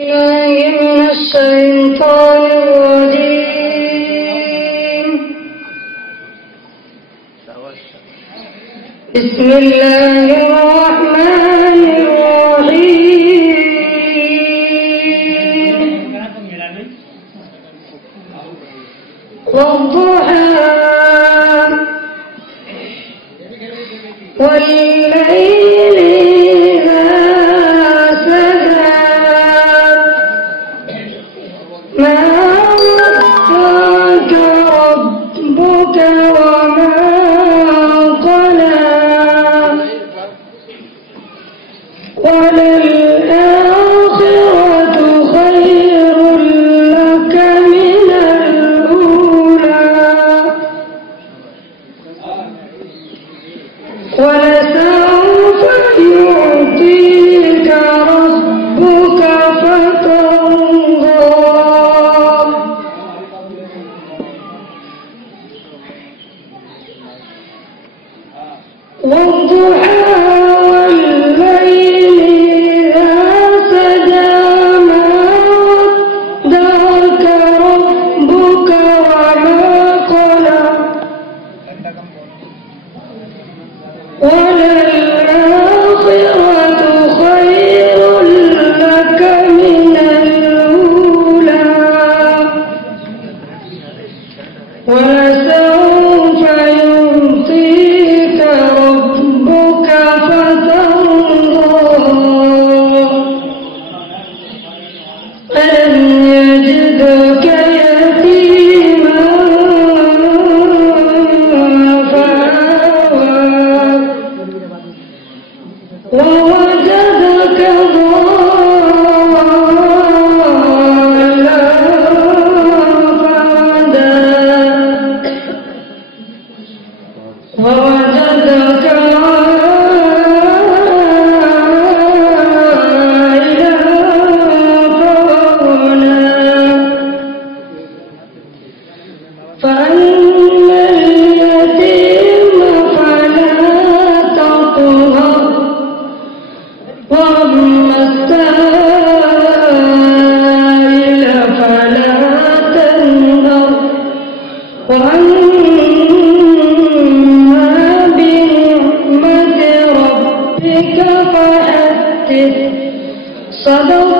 من الشيطان الرجيم. بسم الله الرحمن الرحيم. والضحى والليل إذا سجى ما ودعك ربك وما قلى وللآخرة خير لك من الأولى ولسوف يعطيك ربك فترضى والضحى والليل إذا سجى ما ودعك ربك وما قلى وللآخرة خير لك من الأولى ولسوف يعطيك ربك فترضى ألم يجدك يتيما فآوى ووجدك ضالا فهدى ووجدك عائلا فأغنى فأما اليتيم فلا تقهر وأما السائل فلا تنهر وأما بنعمة ربك فحدث. صدق